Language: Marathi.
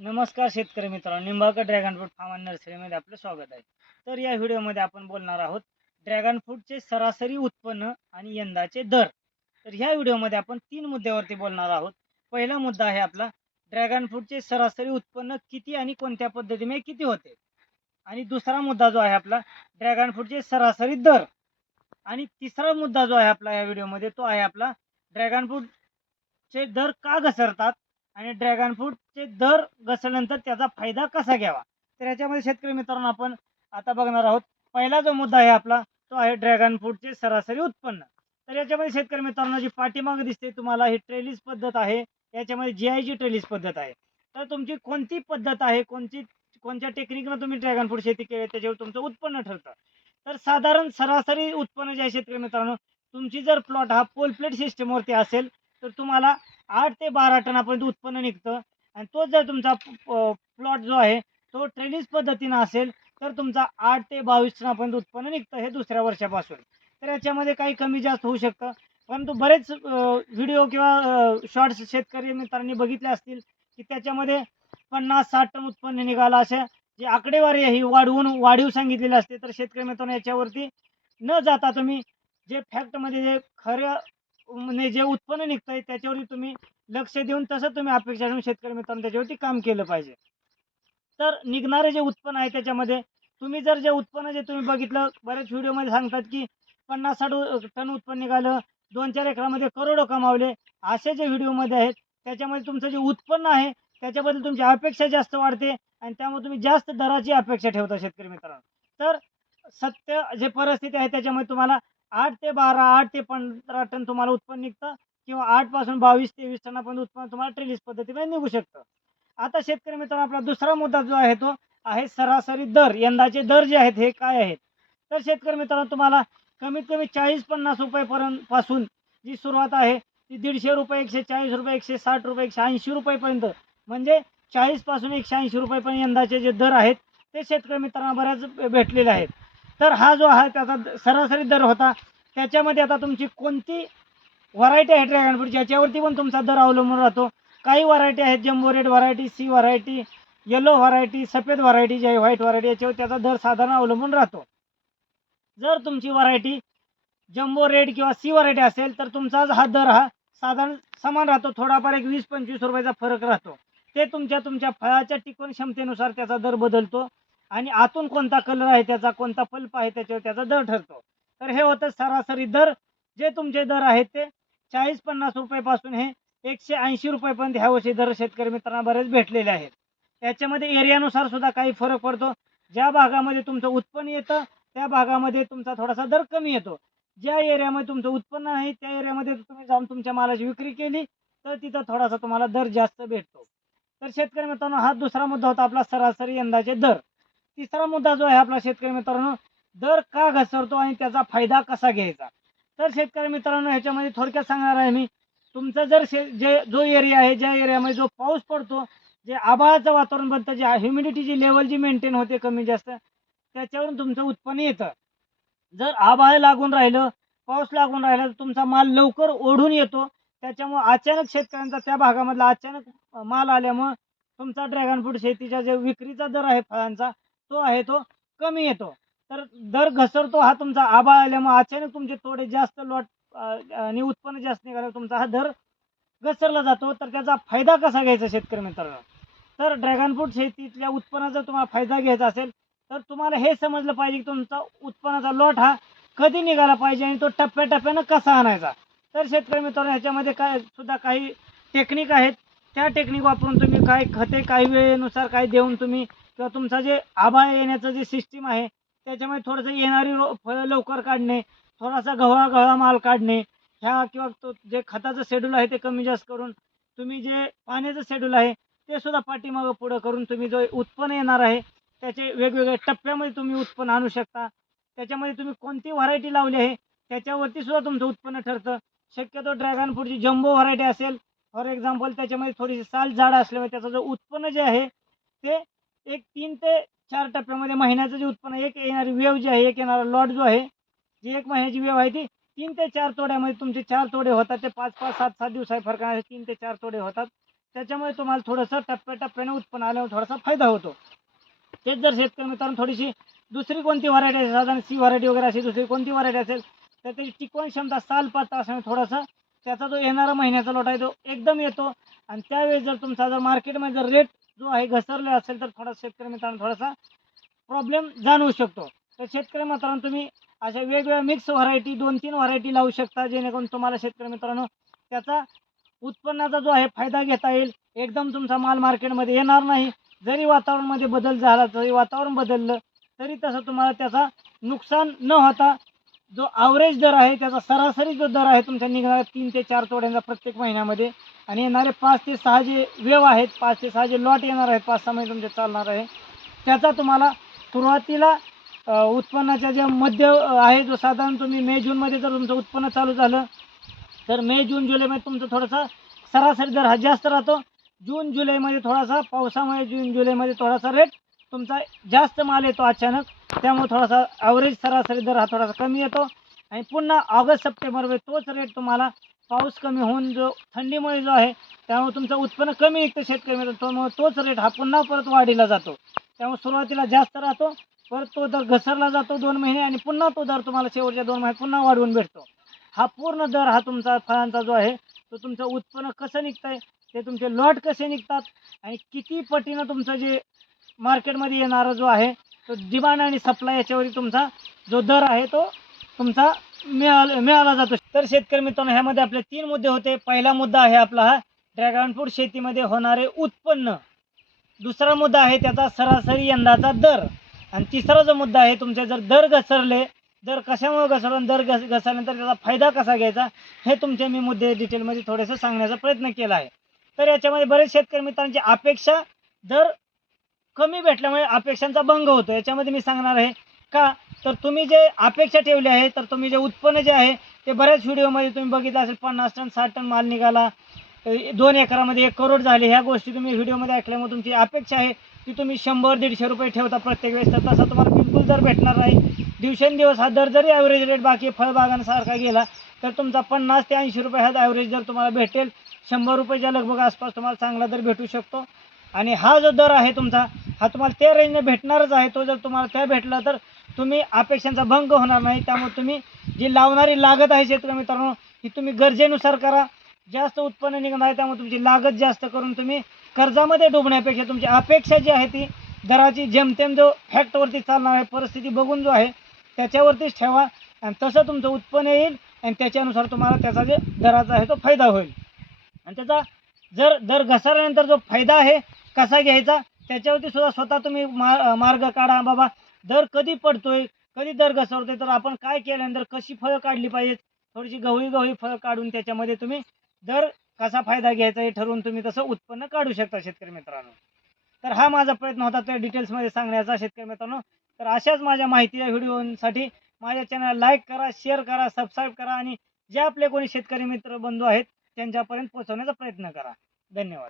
नमस्कार शेतकरी मित्रांनो, Nimbalkar dragon fruit farm and नर्सरीमध्ये आपलं स्वागत आहे. तर या व्हिडिओमध्ये आपण बोलणार आहोत ड्रॅगन फ्रूटचे सरासरी उत्पन्न आणि यंदाचे दर. तर ह्या व्हिडिओमध्ये आपण 3 मुद्द्यावरती बोलणार आहोत. पहिला मुद्दा आहे आपला ड्रॅगन फ्रूटचे सरासरी उत्पन्न किती आणि कोणत्या पद्धतीने किती होते. आणि दुसरा मुद्दा जो आहे आपला ड्रॅगन फ्रूटचे सरासरी दर. आणि तिसरा मुद्दा जो आहे आपला या व्हिडिओमध्ये तो आहे आपला ड्रॅगन फ्रूटचे दर का घसरतात आणि ड्रॅगन फ्रूटचे दर घसरल्यानंतर त्याचा फायदा कसा घ्यावा. तर याच्यामध्ये शेतकरी मित्रांनो आपण आता बघणार आहोत. पहिला जो मुद्दा आहे आपला तो आहे ड्रॅगन फ्रूटचे सरासरी उत्पन्न. तर याच्यामध्ये शेतकरी मित्रांनो जी पाठीमागे दिसते तुम्हाला ही ट्रेलिस पद्धत आहे. याच्यामध्ये जीआयची ट्रेलिस पद्धत आहे. तर तुमची कोणती पद्धत आहे, कोणत्या टेक्निकनं तुम्ही ड्रॅगन फ्रूट शेती केली त्याच्यावर तुमचं उत्पन्न ठरतं. तर साधारण सरासरी उत्पन्न जे आहे शेतकरी मित्रांनो, तुमची जर प्लॉट हा पोल प्लेट सिस्टमवरती असेल तर तुम्हाला 8 ते 12 टनापर्यंत उत्पन्न निघतं. आणि तोच जर तुमचा प्लॉट जो आहे तो ट्रेलिस पद्धतीनं असेल तर तुमचा 8 ते 22 टनापर्यंत उत्पन्न निघतं हे दुसऱ्या वर्षापासून. तर याच्यामध्ये काही कमी जास्त होऊ शकतं. परंतु बरेच व्हिडिओ किंवा शॉर्ट्स शेतकरी मित्रांनी बघितले असतील की त्याच्यामध्ये 50-60 टन उत्पन्न निघालं अशा जी आकडेवारी आहे ही वाढीव सांगितलेली असते. तर शेतकरी मित्रांनो याच्यावरती न जाता तुम्ही जे फॅक्टमध्ये जे खरं म्हणजे जे उत्पन्न निघतंय त्याच्यावरती तुम्ही लक्ष देऊन तसं तुम्ही अपेक्षा ठेवून शेतकरी मित्रांनो त्याच्यावरती काम केलं पाहिजे. तर निघणारे जे उत्पन्न आहे त्याच्यामध्ये तुम्ही जर जे उत्पन्न जे तुम्ही बघितलं बरेच व्हिडिओमध्ये सांगतात की 50-60 टन उत्पन्न निघालं, 2-4 एकरामध्ये करोडो कमावले, असे जे व्हिडिओमध्ये आहेत त्याच्यामध्ये तुमचं जे उत्पन्न आहे त्याच्याबद्दल तुमची अपेक्षा जास्त वाढते आणि त्यामुळे तुम्ही जास्त दराची अपेक्षा ठेवता शेतकरी मित्रांनो. तर सत्य जे परिस्थिती आहे त्याच्यामध्ये तुम्हाला 8 ते 12, 8 ते 15 टन तुम्हाला उत्पन्न निघतं किंवा 8 पासून 22-23 टनापर्यंत उत्पन्न तुम्हाला ट्रेलिस पद्धतीने निघू शकतं. आता शेतकरी मित्रांनो आपला दुसरा मुद्दा जो आहे तो आहे सरासरी दर. यंदाचे दर जे आहेत हे काय आहेत. तर शेतकरी मित्रांनो तुम्हाला कमीत कमी 40-50 रुपयेपर्यंत पासून जी सुरुवात आहे ती 150 रुपये, 140 रुपये, 160 रुपये, 180 रुपयेपर्यंत म्हणजे 40 पासून 180 रुपयेपर्यंत यंदाचे जे दर आहेत ते शेतकरी मित्रांना बऱ्याच भेटलेले आहेत. तर हा जो आहे त्याचा सरासरी दर होता. त्याच्यामध्ये आता तुमची कोणती व्हरायटी आहे ड्रॅगन फ्रूट याच्यावरती पण तुमचा दर अवलंबून राहतो. काही व्हरायटी आहेत जम्बो रेड व्हरायटी, सी व्हरायटी, येलो व्हरायटी, सफेद व्हरायटी जी आहे व्हाईट व्हरायटी याच्यावर त्याचा दर साधारण अवलंबून राहतो. जर तुमची व्हरायटी जम्बो रेड किंवा सी व्हरायटी असेल तर तुमचा हा दर हा साधारण समान राहतो. थोडाफार एक 20-25 रुपयाचा फरक राहतो. ते तुमच्या फळाच्या टिकवण क्षमतेनुसार त्याचा दर बदलतो आणि आतून कोणता कलर आहे त्याचा, कोणता पल्प आहे त्याच्यावर त्याचा दर ठरतो. तर हे होतं सरासरी दर. जे तुमचे दर आहेत ते 40-50 रुपयापासून हे 180 रुपयेपर्यंत ह्या वर्षी दर शेतकरी मित्रांना बरेच भेटलेले आहेत. त्याच्यामध्ये एरियानुसार सुद्धा काही फरक पडतो. ज्या भागामध्ये तुमचं उत्पन्न येतं त्या भागामध्ये तुमचा थोडासा दर कमी येतो. ज्या एरियामध्ये तुमचं उत्पन्न आहे त्या एरियामध्ये तुम्ही जाऊन तुमच्या मालाची विक्री केली तर तिथं थोडासा तुम्हाला दर जास्त भेटतो. तर शेतकरी मित्रांनो हा दुसरा मुद्दा होता आपला सरासरी यंदाचे दर. तिसरा मुद्दा जो आहे आपला शेतकरी मित्रांनो दर का घसरतो आणि त्याचा फायदा कसा घ्यायचा. तर शेतकरी मित्रांनो ह्याच्यामध्ये थोडक्यात सांगणार आहे मी. तुमचं जर जो एरिया आहे ज्या एरियामध्ये जो पाऊस पडतो, जे आभाळाचं वातावरण बनतं, जे ह्युमिडिटी जी लेवल जी मेंटेन होते कमी जास्त त्याच्यावरून तुमचं उत्पन्न येतं. जर आभाळ लागून राहिलं, पाऊस लागून राहिला तर तुमचा माल लवकर ओढून येतो. त्याच्यामुळे अचानक शेतकऱ्यांचा त्या भागामधला अचानक माल आल्यामुळं तुमचा ड्रॅगन फ्रूट शेतीचा जो विक्रीचा दर आहे फळांचा तो आहे तो कमी येतो. तर दर घसरतो हा तुमचा आभाळ आल्यामुळे अचानक तुमचे थोडे जास्त लॉट आणि उत्पन्न जास्त निघाल्यावर तुमचा हा दर घसरला जातो. तर त्याचा फायदा कसा घ्यायचा शेतकरी मित्रांनो. तर ड्रॅगन फ्रूट शेतीतल्या उत्पन्नाचा तुम्हाला फायदा घ्यायचा असेल तर तुम्हाला हे समजलं पाहिजे की तुमचा उत्पन्नाचा लॉट हा कधी निघाला पाहिजे आणि तो टप्प्याटप्प्यानं कसा आणायचा. तर शेतकरी मित्रांनो ह्याच्यामध्ये काय सुद्धा काही टेक्निक आहेत. त्या टेक्निक वापरून तुम्ही काय खते काही वेळेनुसार काही देऊन तुम्ही किंवा तुमचा जे आभाळ येण्याचं जे सिस्टीम आहे त्याच्यामध्ये थोडंसं येणारी फळं लवकर काढणे, थोडासा गव्हा माल काढणे ह्या किंवा तो जे खताचं शेड्यूल आहे ते कमी जास्त करून तुम्ही जे पाण्याचं शेड्यूल आहे ते सुद्धा पाठीमागं पुढं करून तुम्ही जो उत्पन्न येणार आहे त्याचे वेगवेगळ्या टप्प्यामध्ये तुम्ही उत्पन्न आणू शकता. त्याच्यामध्ये तुम्ही कोणती व्हरायटी लावली आहे त्याच्यावरती सुद्धा तुमचं उत्पन्न ठरतं. शक्यतो ड्रॅगन फ्रूटची जम्बो व्हरायटी असेल फॉर एक्झाम्पल त्याच्यामध्ये थोडीशी साल झाडं असल्यामुळे त्याचं जो उत्पन्न जे आहे ते एक 3 ते 4 टप्प्यामध्ये महिन्याचं जे उत्पन्न एक येणारी वेव जी आहे, एक येणारा लॉट जो आहे, जी 1 महिन्याची वेव आहे ती 3 ते 4 तोड्यामध्ये तुमचे 4 तोडे होतात. ते 5-5, 7-7 दिवसाच्या फरकाने 3 ते 4 तोडे होतात. त्याच्यामुळे तुम्हाला थोडंसं टप्प्याटप्प्याने उत्पन्न आलं फायदा होतो. तेच जर शेतकरी मित्रांनो थोडीशी दुसरी कोणती व्हरायटी असेल, साधारण सी व्हरायटी वगैरे असेल, दुसरी कोणती व्हरायटी असेल, तर त्याची टिकवण क्षमता साल पातळ असल्याने थोडासा त्याचा जो येणारा महिन्याचा लोट आहे तो एकदम येतो. आणि त्यावेळेस जर तुमचा जर मार्केटमध्ये जर रेट जो आहे घसरले असेल तर थोडा शेतकरी मित्रांनो थोडासा प्रॉब्लेम जाणवू शकतो. तर शेतकरी मित्रांनो तुम्ही अशा वेगवेगळ्या मिक्स व्हरायटी 2-3 व्हरायटी लावू शकता, जेणेकरून तुम्हाला शेतकरी मित्रांनो त्याचा उत्पन्नाचा जो आहे फायदा घेता येईल. एकदम तुमचा माल मार्केटमध्ये येणार नाही. जरी वातावरणामध्ये बदल झाला, जरी वातावरण बदललं तरी तसं तुम्हाला त्याचा नुकसान न होता जो ॲव्हरेज दर आहे त्याचा सरासरी जो दर आहे तुमचा निघणारा 3 ते 4 तोड्यांचा प्रत्येक महिन्यामध्ये आणि येणारे 5 ते 6 जे वेव आहेत, 5 ते 6 जे लॉट येणार आहेत, 5-6 महिने तुमचे चालणार आहे, त्याचा तुम्हाला सुरुवातीला उत्पन्नाच्या ज्या मध्य आहे जो साधारण तुम्ही मे जूनमध्ये जर तुमचं उत्पन्न चालू झालं तर मे जून जुलैमध्ये तुमचं थोडासा सरासरी दर हा जास्त राहतो. जून जुलैमध्ये थोडासा पावसामुळे जून जुलैमध्ये थोडासा रेट तुमचा जास्त माल येतो अचानक, त्यामुळे थोडासा ॲव्हरेज सरासरी दर हा थोडासा कमी येतो. आणि पुन्हा ऑगस्ट सप्टेंबरमध्ये तोच रेट तुम्हाला पाऊस कमी होऊन जो थंडीमुळे जो आहे त्यामुळे तुमचं उत्पन्न कमी निघतं शेतकरी मित्रांनो, त्यामुळे तोच रेट हा पुन्हा परत वाढीला जातो. त्यामुळे सुरुवातीला जास्त राहतो, परत तो दर घसरला जातो 2 महिने आणि पुन्हा तो दर तुम्हाला शेवटच्या 2 महिन्यात पुन्हा वाढवून भेटतो. हा पूर्ण दर हा तुमचा फळांचा जो आहे तो तुमचं उत्पन्न कसं निघतंय, ते तुमचे लॉट कसे निघतात आणि किती पटीनं तुमचं जे मार्केटमध्ये येणारा जो आहे तो डिमांड आणि सप्लाय याच्यावरती तुमचा जो दर आहे तो तुमचा मिळाला जातो. तर शेतकरी मित्रांनो ह्यामध्ये आपले 3 मुद्दे होते. पहिला मुद्दा आहे आपला हा ड्रॅगन फ्रूट शेतीमध्ये होणारे उत्पन्न. दुसरा मुद्दा आहे त्याचा सरासरी यंदाचा दर. आणि तिसरा जो मुद्दा आहे तुमचे जर दर घसरले, दर कशामुळे घसरले, दर घसरल्यानंतर त्याचा फायदा कसा घ्यायचा, हे तुमचे मी मुद्दे डिटेलमध्ये थोडेसे सांगण्याचा प्रयत्न केला आहे. तर याच्यामध्ये बरेच शेतकरी मित्रांची अपेक्षा दर कमी भेटल्यामुळे अपेक्षांचा भंग होतो. याच्यामध्ये मी सांगणार आहे का, तर तुम्ही जे अपेक्षा ठेवली आहे, तर तुम्ही जे उत्पन्न जे आहे ते बऱ्याच व्हिडिओमध्ये तुम्ही बघितलं असेल 50 टन 60 टन माल निघाला, 2 एकरामध्ये 1 करोड झाले, ह्या गोष्टी तुम्ही व्हिडिओमध्ये ऐकल्यामुळे तुमची अपेक्षा आहे की तुम्ही 100-150 रुपये ठेवता प्रत्येक वेळेस, तर तसा तुम्हाला बिलकुल दर भेटणार नाही. दिवसेंदिवस हा दर जरी ॲव्हरेज रेट बाकी फळबागांसारखा गेला तर तुमचा 50 ते 80 रुपये हा ॲव्हरेज दर तुम्हाला भेटेल. 100 रुपयेच्या लगभग आसपास तुम्हाला चांगला दर भेटू शकतो. आणि हा जो दर आहे तुमचा हा तुम्हाला त्या रेंजने भेटणारच आहे. तो जर तुम्हाला त्या भेटला तर तुम्ही अपेक्षांचा भंग होणार नाही. त्यामुळे तुम्ही जी लावणारी लागत आहे शेतकरी मित्रांनो ही तुम्ही गरजेनुसार करा. जास्त उत्पन्न निघणार आहे त्यामुळे तुमची लागत जास्त करून तुम्ही कर्जामध्ये डुबण्यापेक्षा तुमची अपेक्षा जी आहे ती दराची जेमतेम जो फॅक्टवरती चालणार आहे परिस्थिती बघून जो आहे त्याच्यावरतीच ठेवा आणि तसं तुमचं उत्पन्न येईल आणि त्याच्यानुसार तुम्हाला त्याचा जे दराचा आहे तो फायदा होईल. आणि त्याचा जर दर घसरल्यानंतर जो फायदा आहे कसा घ्यायचा त्याच्यावरती सुद्धा स्वतः तुम्ही मार्ग काढा. बाबा दर कधी पडतोय, कधी दर घसरतोय, तर आपण काय केल्यानंतर कशी फळं काढली पाहिजेत, थोडीशी गवळी फळं काढून त्याच्यामध्ये तुम्ही दर कसा फायदा घ्यायचा हे ठरवून तुम्ही तसं उत्पन्न काढू शकता शेतकरी मित्रांनो. तर हा माझा प्रयत्न होता त्या डिटेल्समध्ये सांगण्याचा शेतकरी मित्रांनो. तर अशाच माझ्या माहिती व्हिडिओसाठी माझ्या चॅनल लाईक करा, शेअर करा, सबस्क्राईब करा आणि जे आपले कोणी शेतकरी मित्र बंधू आहेत त्यांच्यापर्यंत पोहोचवण्याचा प्रयत्न करा. धन्यवाद.